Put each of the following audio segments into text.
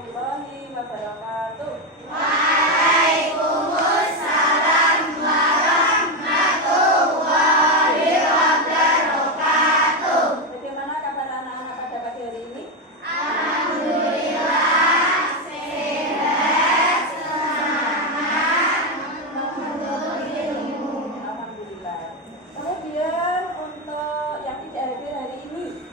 warahmatullahi wabarakatuh. Waalaikumsalam warahmatullahi wabarakatuh. Bagaimana kabar anak-anak pada pagi hari ini? Alhamdulillah sehat, semangat menuntut ilmu. Alhamdulillah. Kemudian untuk yang tidak hadir hari ini,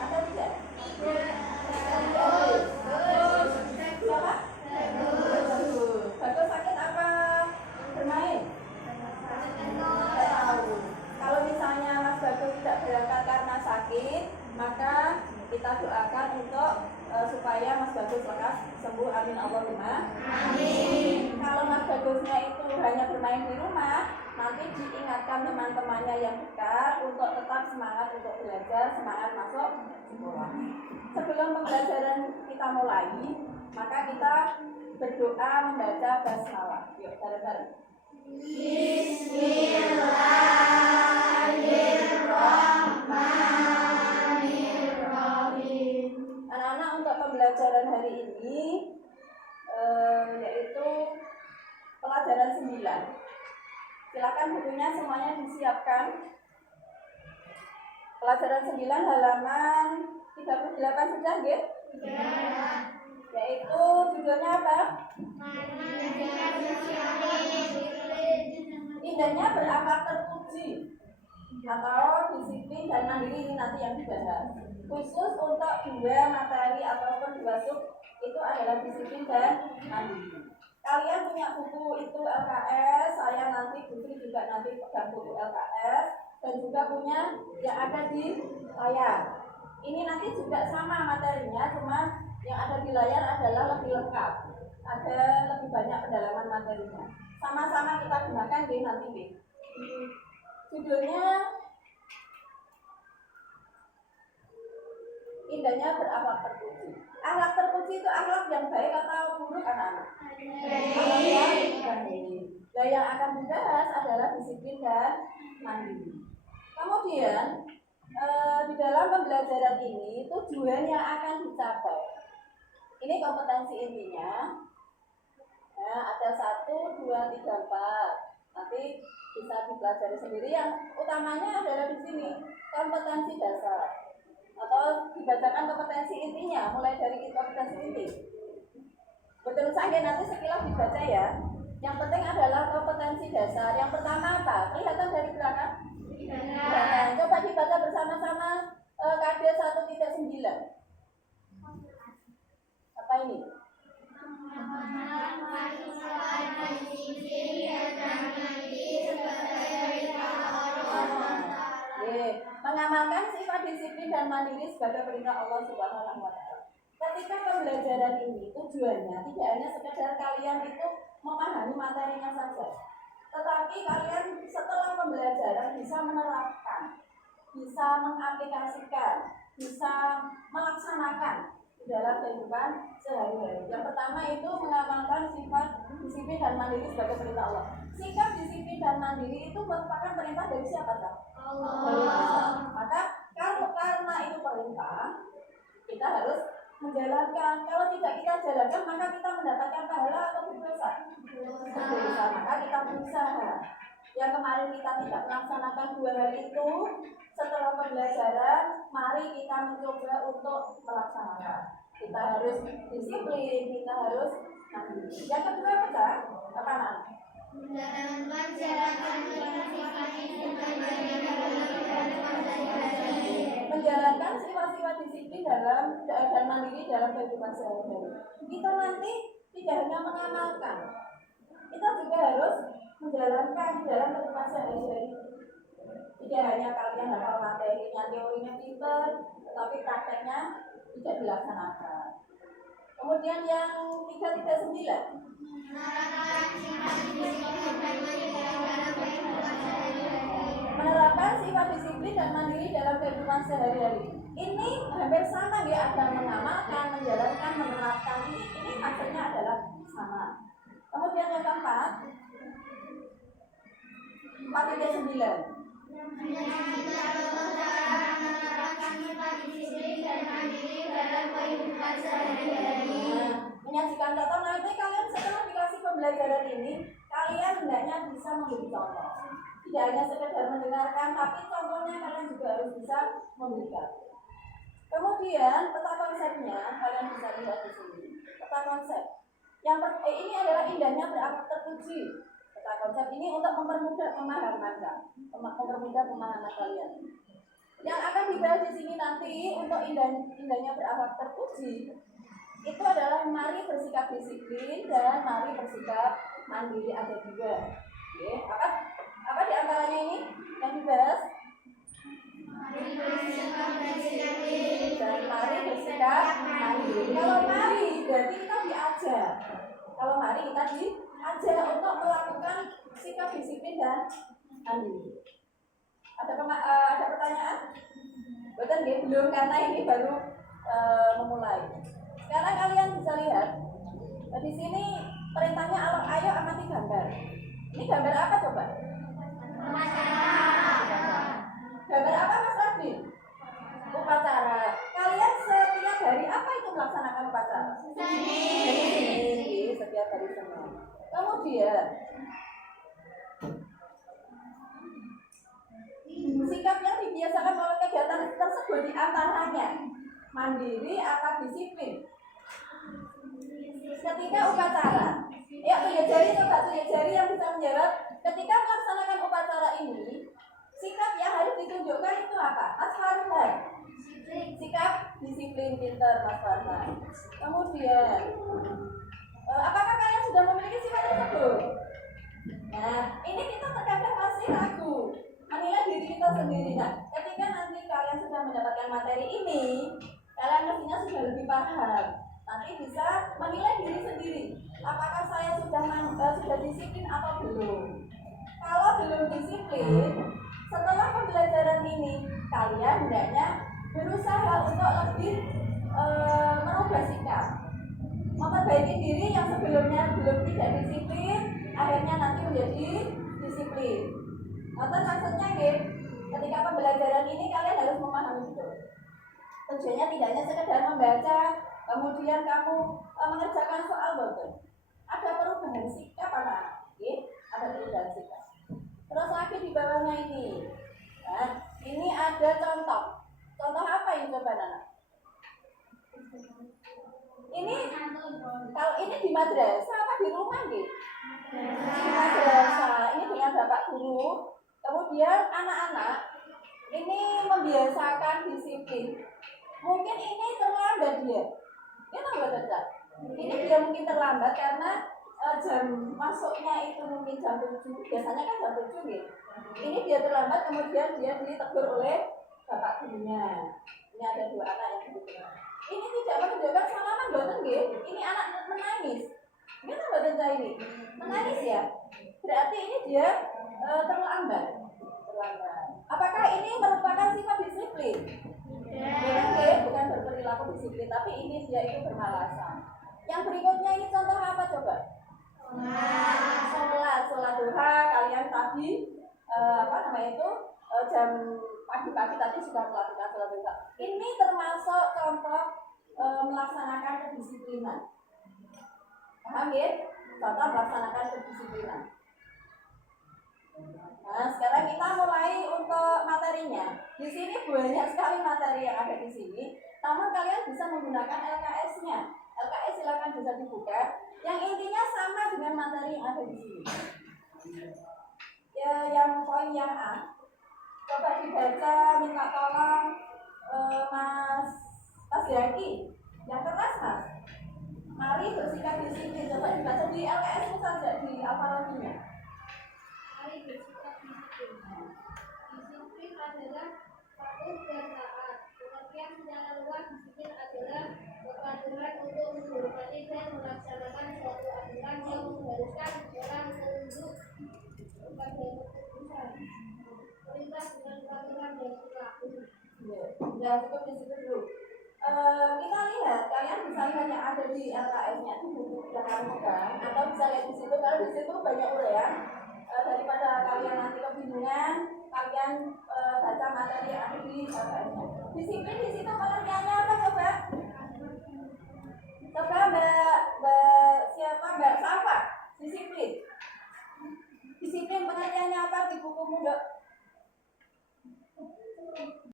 ada tidak? Bagus. Siapa? Bagus. Bagus sakit apa? Bermain? Tidak tahu. Kalau misalnya Mas Bagus tidak berangkat karena sakit, maka kita doakan untuk supaya Mas Bagus lekas sembuh. Amin Allahumma. Amin. Kalau Mas Bagusnya itu hanya bermain di rumah, nanti diingatkan teman-temannya yang dekat untuk tetap semangat untuk belajar, semangat masuk sekolah. Sebelum pembelajaran kita mulai, maka kita berdoa membaca basmalah. Yuk, bareng-bareng. Bismillahirrahmanirrahim. Anak-anak untuk pembelajaran hari ini yaitu pelajaran 9. Silakan bukunya semuanya disiapkan. Pelajaran 9 halaman 38 sudah, nggih? Yaitu judulnya apa? Indahnya berakhlak terpuji atau disiplin dan mandiri, ini nanti yang dibahas. Khusus untuk 2 materi ataupun 2 sub itu adalah disiplin dan mandiri. Kalian punya buku itu LKS, saya nanti Putri juga nanti pegang buku LKS, dan juga punya yang ada di layar. Ini nanti juga sama materinya, cuma yang ada di layar adalah lebih lengkap, ada lebih banyak pendalaman materinya. Sama-sama kita gunakan deh nanti deh. Judulnya indahnya berakhlak terpuji. Akhlak terpuji itu akhlak yang baik atau buruk, anak-anak? Akhlak yang baik. Nah, yang akan dibahas adalah disiplin dan mandiri. Kemudian di dalam pembelajaran ini tujuan yang akan dicapai. Ini kompetensi intinya. Nah, ada 1, 2, 3, 4. Nanti bisa dipelajari sendiri. Yang utamanya adalah di sini kompetensi dasar, atau dibacakan kompetensi intinya, mulai dari kompetensi inti. Betul saja, nanti sekilas dibaca ya. Yang penting adalah kompetensi dasar. Yang pertama apa? Kelihatan dari belakang? Belakang. Coba dibaca bersama-sama KD 1.9. Apa ini? Mengamalkan sifat disiplin dan mandiri sebagai perintah Allah Subhanahu wa Ta'ala. Ketika pembelajaran ini tujuannya tidak hanya sekedar kalian itu memahami materinya saja, tetapi kalian setelah pembelajaran bisa menerapkan, bisa mengaplikasikan, bisa melaksanakan di dalam kehidupan sehari-hari. Yang pertama itu mengamalkan sifat disiplin dan mandiri sebagai perintah Allah. Sikap disiplin dan mandiri itu merupakan perintah dari siapa, Kak? Allah. Maka karena itu perintah, kita harus menjalankan. Kalau tidak kita jalankan, maka kita mendapatkan pahala atau dosa. Maka kita berusaha. Yang kemarin kita tidak melaksanakan 2 hari itu, setelah pembelajaran, mari kita mencoba untuk melaksanakan. Kita harus disiplin, kita harus mandiri. Yang kedua apa, Kak? Apa? Menjalankan sifat-sifat disiplin dan mandiri dalam kehidupan sehari-hari. Kita nanti tidak hanya mengamalkan, kita juga harus menjalankan di dalam kehidupan sehari-hari. Tidak hanya kalian hafal materinya, teorinya pinter, tetapi prakteknya tidak dilaksanakan. Kemudian yang 339. Menerapkan sifat disiplin dan mandiri dalam kehidupan sehari-hari. Ini hampir sama ya, ada mengamalkan, menjalankan, menerapkan. Ini maksudnya adalah sama. Kemudian yang keempat, 4.9. pembelajaran ini kalian hendaknya bisa memberi contoh. Tidak hanya sekedar mendengarkan, tapi contohnya kalian juga harus bisa memberikan. Kemudian peta konsepnya kalian bisa lihat di sini. Peta konsep. Ini adalah indahnya berakhlak terpuji. Peta konsep ini untuk mempermudah pemahaman kalian. Yang akan dibahas di sini nanti untuk indahnya berakhlak terpuji itu adalah mari bersikap disiplin dan mari bersikap mandiri, ada juga. Oke, apa di antaranya ini yang dibahas? Mari bersikap disiplin Dan mari bersikap mandiri. Kalau mari berarti kita diajar. Kalau mari kita diajar untuk melakukan sikap disiplin dan mandiri. Ada pertanyaan? Betul nggih? Belum, karena ini baru memulai. Sekarang kalian bisa lihat di sini perintahnya ayo amati gambar. Ini gambar apa coba? Gambar apa Mas Rabi? Upacara. Kalian setiap hari apa itu melaksanakan upacara? Senin. Setiap hari Senin. Kemudian sikap yang dibiasakan oleh kegiatan tersebut diantaranya mandiri atau disiplin. Ketika upacara, ya tunjuk jari, coba tunjuk jari yang bisa menjawab. Ketika melaksanakan upacara ini, sikap yang harus ditunjukkan itu apa? Mas Farhan. Sikap disiplin, pintar, Mas Farhan. Kemudian, apakah kalian sudah memiliki sifat tersebut? Nah, ini kita terkadang masih ragu menilai diri kita sendiri. Nah, ketika nanti kalian sudah mendapatkan materi ini, kalian mestinya sudah lebih paham. Nanti bisa menilai diri sendiri. Apakah saya sudah disiplin atau belum? Kalau belum disiplin, setelah pembelajaran ini, kalian hendaknya berusaha untuk lebih merubah sikap, memperbaiki diri yang sebelumnya belum tidak disiplin, akhirnya nanti menjadi disiplin. Atau maksudnya ketika pembelajaran ini kalian harus memahami itu. Tujuannya tidak hanya sekedar membaca, kemudian kamu mengerjakan soal betul. Ada perubahan sikap anak-anak, ada perubahan sikap. Terus lagi di bawahnya ini, nah, ini ada contoh. Contoh apa yang coba anak? Ini kalau ini di madrasah apa di rumah gitu? Di madrasah. Ini dengan bapak guru. Kemudian anak-anak ini membiasakan disiplin. Mungkin ini terlambat dia. Ini dia mungkin terlambat karena jam masuknya itu mungkin jam 7. Biasanya kan jam 7 gitu. Ini dia terlambat, kemudian dia ditegur oleh bapak gurunya. Ini ada 2 anak yang begitu. Ini tidak menunjukkan salaman boten nggih. Ini anak menangis. Ini boten ini. Menangis ya. Berarti ini dia terlambat. Apakah ini merupakan sifat disiplin? Bukan berperilaku disiplin, tapi ini dia itu beralasan. Yang berikutnya ini contoh apa coba? Sholat duha. Kalian tadi jam pagi-pagi tadi sudah melakukan sholat duha. Ini termasuk contoh melaksanakan kedisiplinan. Paham ya? Contoh melaksanakan kedisiplinan. Nah, sekarang kita mulai untuk materinya. Di sini banyak sekali materi yang ada di sini. Namun kalian bisa menggunakan LKS-nya. LKS silakan bisa dibuka. Yang intinya sama dengan materi yang ada di sini. Ya, yang poin yang A. Coba dibaca, minta tolong Mas Yaki. Yang keras Mas. Mari bersikap disiplin. Coba dibaca di LKS saja di alfabetnya. Mari bersikap disiplin. Disiplin adalah patuh dan taat. Pengertian secara luas disiplin adalah kepatuhan untuk menghormati dan melaksanakan suatu aturan yang mengharuskan seseorang tunduk kepada keputusan, perintah dengan peraturan dan perilaku. Ya, cukup di situ dulu. Kita lihat, kalian bisa lihat yang ada di LKS-nya di buku yang kamu pegang, atau bisa lihat di situ. Kalau di situ banyak uraian. Daripada kalian nanti kebingungan, kalian baca materi yang ada di LKS-nya. Disiplin di situ pengertiannya apa coba? Coba Mbak siapa? Mbak Safa. Disiplin. Disiplin pengertiannya apa di bukumu, Dok?